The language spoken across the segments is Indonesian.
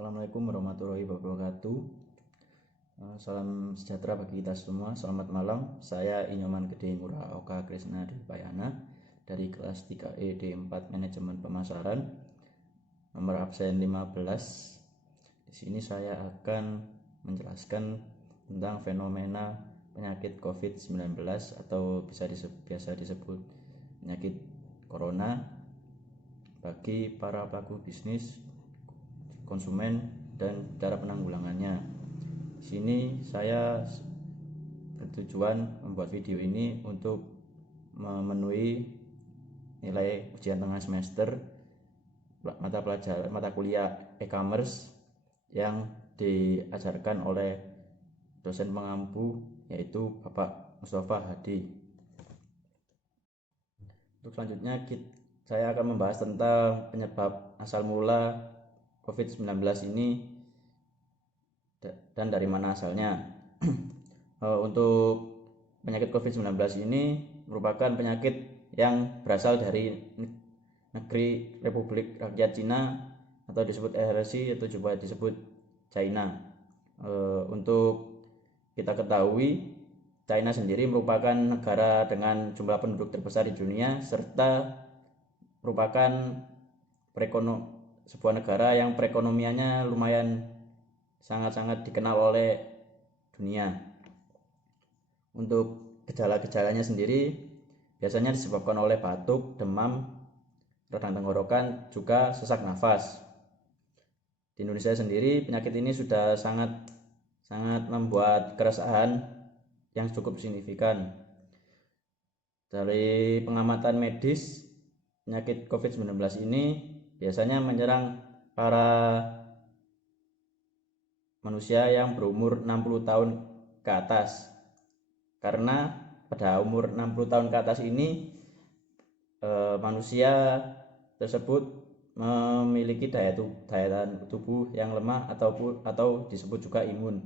Assalamualaikum warahmatullahi wabarakatuh. Salam sejahtera bagi kita semua. Selamat malam. Saya Inyoman Gede Ngurah Oka Krisna Dipayana dari kelas 3E D4 Manajemen Pemasaran, nomor absen 15. Di sini saya akan menjelaskan tentang fenomena penyakit COVID-19 atau biasa disebut penyakit corona bagi para pelaku bisnis, konsumen, dan cara penanggulangannya. Di sini saya bertujuan membuat video ini untuk memenuhi nilai ujian tengah semester mata kuliah e-commerce yang diajarkan oleh dosen pengampu, yaitu Bapak Mustafa Hadi. Untuk selanjutnya saya akan membahas tentang penyebab asal mula COVID-19 ini dan dari mana asalnya. Untuk penyakit COVID-19 ini merupakan penyakit yang berasal dari negeri Republik Rakyat Cina atau disebut RRC atau juga disebut China. Untuk kita ketahui, China sendiri merupakan negara dengan jumlah penduduk terbesar di dunia serta merupakan sebuah negara yang perekonomiannya lumayan sangat-sangat dikenal oleh dunia. Untuk gejala-gejalanya sendiri biasanya disebabkan oleh batuk, demam, radang tenggorokan, juga sesak nafas. Di Indonesia sendiri penyakit ini sudah sangat membuat keresahan yang cukup signifikan. Dari pengamatan medis, penyakit COVID-19 ini biasanya menyerang para manusia yang berumur 60 tahun ke atas, karena pada umur 60 tahun ke atas ini manusia tersebut memiliki daya tahan tubuh yang lemah atau disebut juga imun.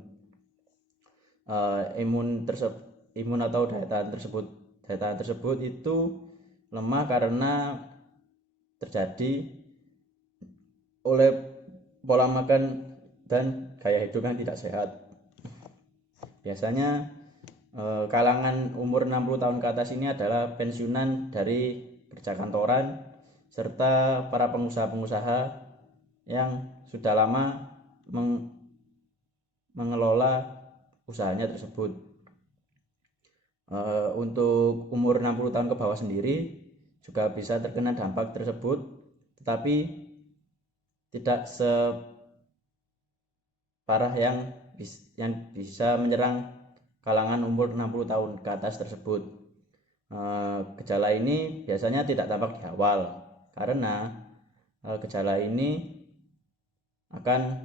Imun atau daya tahan tersebut itu lemah karena terjadi oleh pola makan dan gaya hidup yang tidak sehat. Biasanya kalangan umur 60 tahun ke atas ini adalah pensiunan dari kerja kantoran serta para pengusaha-pengusaha yang sudah lama mengelola usahanya tersebut. Untuk umur 60 tahun ke bawah sendiri juga bisa terkena dampak tersebut, tetapi tidak separah yang bisa menyerang kalangan umur 60 tahun ke atas tersebut. Gejala ini biasanya tidak tampak di awal karena gejala ini akan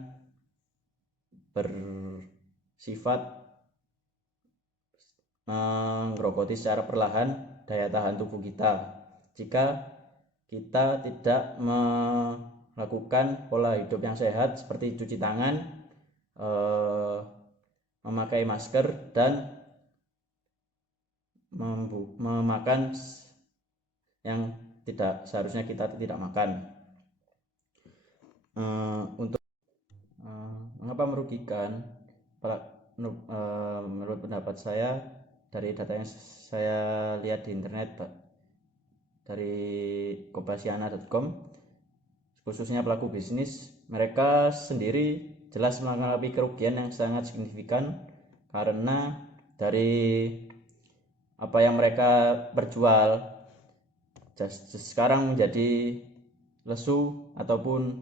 bersifat menggerogoti secara perlahan daya tahan tubuh kita jika kita tidak melakukan pola hidup yang sehat seperti cuci tangan, memakai masker, dan memakan yang tidak seharusnya kita tidak makan. Untuk mengapa merugikan? Menurut pendapat saya, dari data yang saya lihat di internet dari kopasiana.com, khususnya pelaku bisnis, mereka sendiri jelas mengalami kerugian yang sangat signifikan karena dari apa yang mereka berjual sekarang menjadi lesu ataupun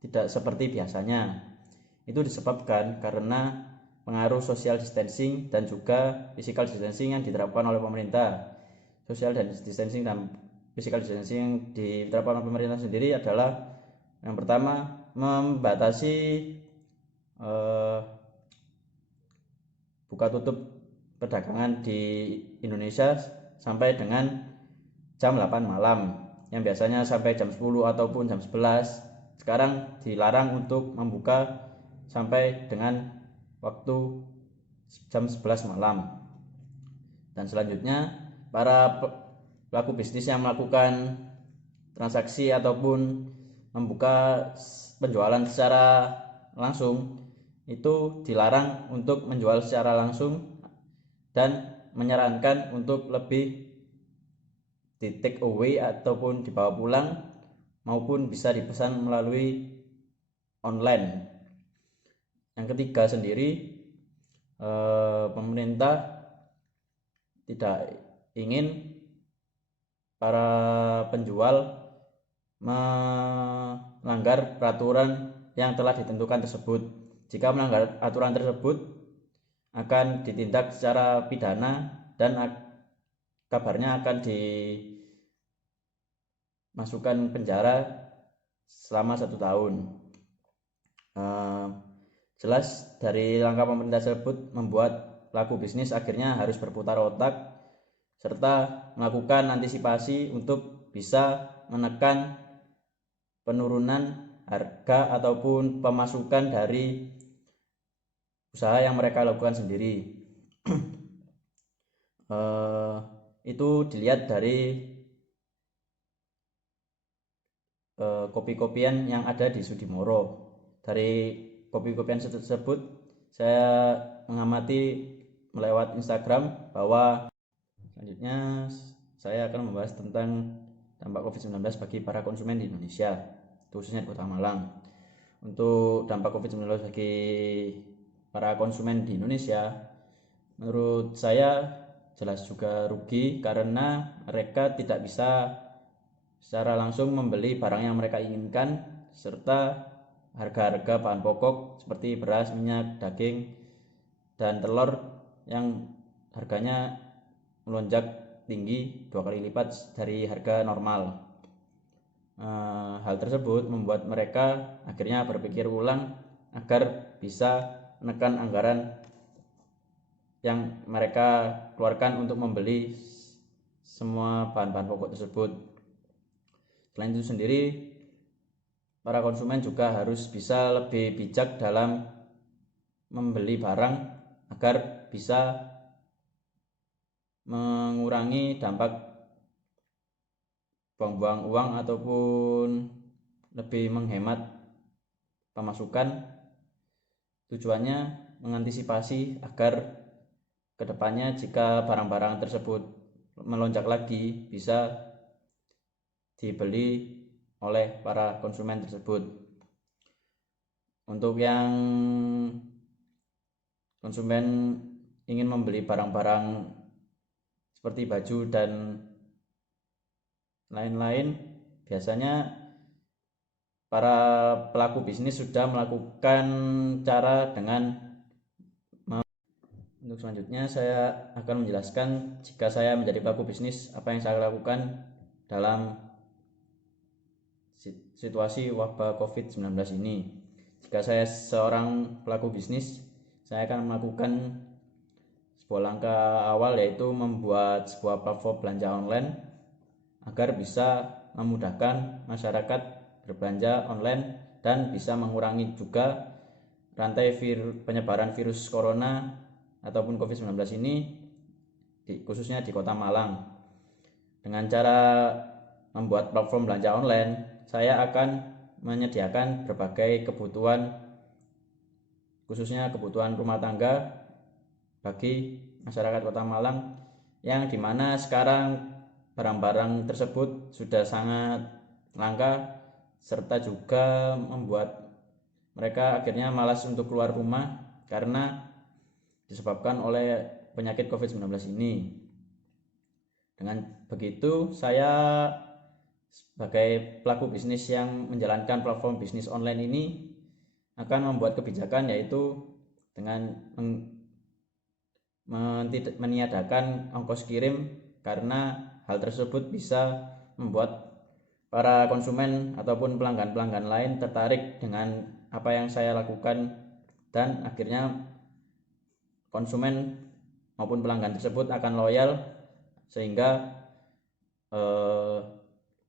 tidak seperti biasanya. Itu disebabkan karena pengaruh social distancing dan juga physical distancing yang diterapkan oleh pemerintah. Social distancing dan physical distancing yang diterapkan oleh pemerintah sendiri adalah yang pertama, membatasi buka tutup perdagangan di Indonesia sampai dengan jam 8 malam, yang biasanya sampai jam 10 ataupun jam 11, sekarang dilarang untuk membuka sampai dengan waktu jam 11 malam. Dan selanjutnya, para pelaku bisnis yang melakukan transaksi ataupun membuka penjualan secara langsung itu dilarang untuk menjual secara langsung dan menyarankan untuk lebih di take away ataupun dibawa pulang maupun bisa dipesan melalui online. Yang ketiga sendiri, pemerintah tidak ingin para penjual melanggar peraturan yang telah ditentukan tersebut. Jika melanggar aturan tersebut akan ditindak secara pidana dan kabarnya akan dimasukkan penjara selama 1 tahun. Jelas dari langkah pemerintah tersebut membuat pelaku bisnis akhirnya harus berputar otak serta melakukan antisipasi untuk bisa menekan penurunan harga ataupun pemasukan dari usaha yang mereka lakukan sendiri. Itu dilihat dari kopi-kopian yang ada di Sudimoro. Dari kopi-kopian tersebut saya mengamati melewat Instagram bahwa selanjutnya saya akan membahas tentang dampak COVID-19 bagi para konsumen di Indonesia, khususnya di Kota Malang. Untuk dampak COVID-19 bagi para konsumen di Indonesia, menurut saya jelas juga rugi karena mereka tidak bisa secara langsung membeli barang yang mereka inginkan, serta harga-harga bahan pokok seperti beras, minyak, daging, dan telur yang harganya melonjak tinggi 2 kali lipat dari harga normal. Hal tersebut membuat mereka akhirnya berpikir ulang agar bisa menekan anggaran yang mereka keluarkan untuk membeli semua bahan-bahan pokok tersebut. Selain itu sendiri, para konsumen juga harus bisa lebih bijak dalam membeli barang agar bisa mengurangi dampak buang-buang uang ataupun lebih menghemat pemasukan. Tujuannya mengantisipasi agar kedepannya jika barang-barang tersebut melonjak lagi bisa dibeli oleh para konsumen tersebut. Untuk yang konsumen ingin membeli barang-barang seperti baju dan lain-lain, biasanya para pelaku bisnis sudah melakukan cara dengan untuk selanjutnya saya akan menjelaskan jika saya menjadi pelaku bisnis apa yang saya lakukan dalam situasi wabah COVID-19 ini. Jika saya seorang pelaku bisnis, saya akan melakukan sebuah langkah awal, yaitu membuat sebuah platform belanja online agar bisa memudahkan masyarakat berbelanja online dan bisa mengurangi juga rantai penyebaran virus corona ataupun COVID-19 ini khususnya di Kota Malang. Dengan cara membuat platform belanja online, saya akan menyediakan berbagai kebutuhan, khususnya kebutuhan rumah tangga bagi masyarakat Kota Malang, yang dimana sekarang barang-barang tersebut sudah sangat langka serta juga membuat mereka akhirnya malas untuk keluar rumah karena disebabkan oleh penyakit COVID-19 ini. Dengan begitu, saya sebagai pelaku bisnis yang menjalankan platform bisnis online ini akan membuat kebijakan, yaitu dengan meniadakan ongkos kirim, karena hal tersebut bisa membuat para konsumen ataupun pelanggan-pelanggan lain tertarik dengan apa yang saya lakukan, dan akhirnya konsumen maupun pelanggan tersebut akan loyal, sehingga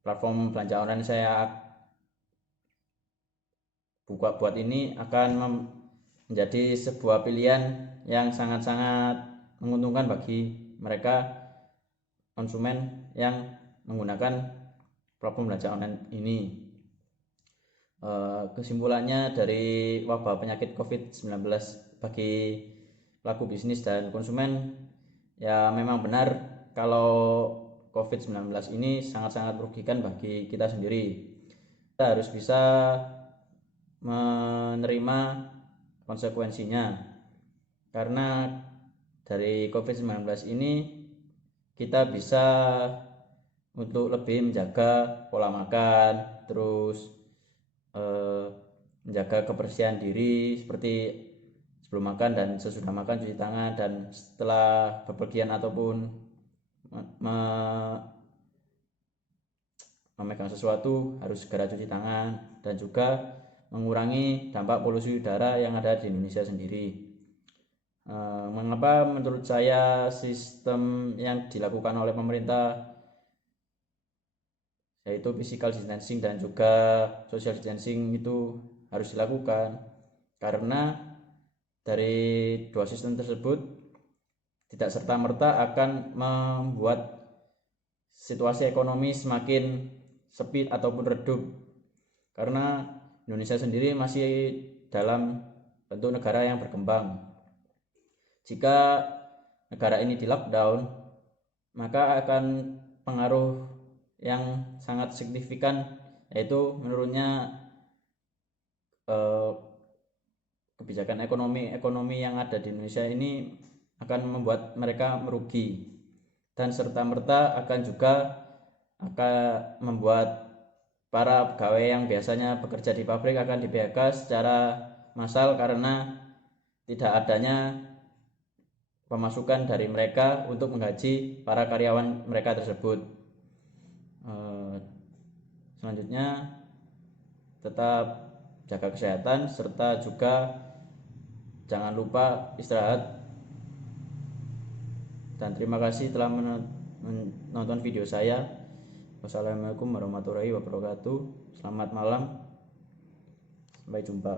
platform belanja online saya buat ini akan menjadi sebuah pilihan yang sangat-sangat menguntungkan bagi mereka konsumen yang menggunakan platform belanja online ini. Kesimpulannya dari wabah penyakit COVID-19 bagi pelaku bisnis dan konsumen, ya memang benar kalau COVID-19 ini sangat-sangat merugikan bagi kita sendiri. Kita harus bisa menerima konsekuensinya, karena dari COVID-19 ini kita bisa untuk lebih menjaga pola makan, terus menjaga kebersihan diri seperti sebelum makan dan sesudah makan cuci tangan, dan setelah bepergian ataupun memegang sesuatu harus segera cuci tangan, dan juga mengurangi dampak polusi udara yang ada di Indonesia sendiri. Mengapa menurut saya sistem yang dilakukan oleh pemerintah, yaitu physical distancing dan juga social distancing, itu harus dilakukan? Karena dari dua sistem tersebut tidak serta-merta akan membuat situasi ekonomi semakin sepi ataupun redup, karena Indonesia sendiri masih dalam bentuk negara yang berkembang. Jika negara ini di lockdown, maka akan pengaruh yang sangat signifikan, yaitu menurunnya kebijakan ekonomi yang ada di Indonesia ini akan membuat mereka merugi, dan serta-merta akan membuat para pegawai yang biasanya bekerja di pabrik akan di-PHK secara massal karena tidak adanya pemasukan dari mereka untuk menggaji para karyawan mereka tersebut. Selanjutnya, tetap jaga kesehatan serta juga jangan lupa istirahat. Dan terima kasih telah menonton video saya. Wassalamualaikum warahmatullahi wabarakatuh. Selamat malam, sampai jumpa.